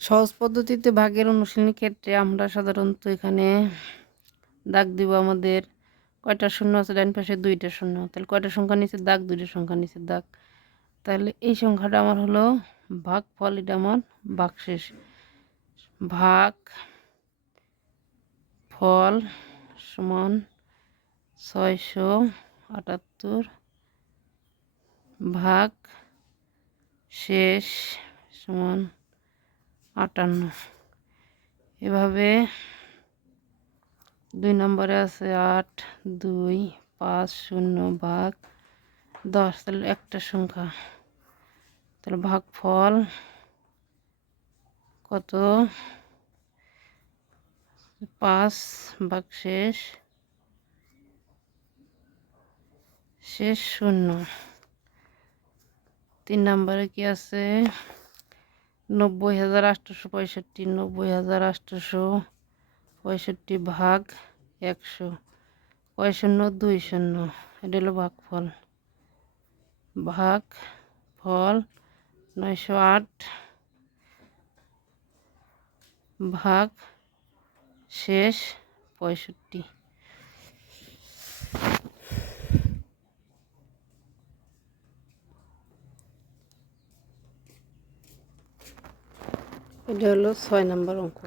সহজ পদ্ধতিতে ভাগের অনুশীলনের ক্ষেত্রে আমরা সাধারণত এখানে দাগ দিব আমাদের কয়টা শূন্য আছে, ডান পাশে দুইটা শূন্য। তাহলে কয়টা সংখ্যা নিচে দাগ? দুইটা সংখ্যা নিচে দাগ। তাহলে এই সংখ্যাটা আমার হলো ভাগ ফল এটা আমার ভাগ শেষ ভাগ ফল সমান ছয়শো আটাত্তর ভাগ শেষ সমান আটান্ন। এভাবে দুই নম্বরে আছে আট, দুই, পাঁচ, শূন্য ভাগ দশ। তাহলে একটা সংখ্যা। তাহলে ভাগ ফল কত? পাঁচ ভাগ শেষ। শেষ শূন্য। তিন নম্বরে কি আছে? নব্বই হাজার আটশোশো পঁয়ষট্টি, নব্বই হাজার আটশোশো পঁয়ষট্টি ভাগ একশো কয় শূন্য দুই শূন্য এটা হলো ভাগ ফল ভাগ ফল নয়শো আট ভাগ শেষ পঁয়ষট্টি। এটা হলো ছয় নম্বর অঙ্ক।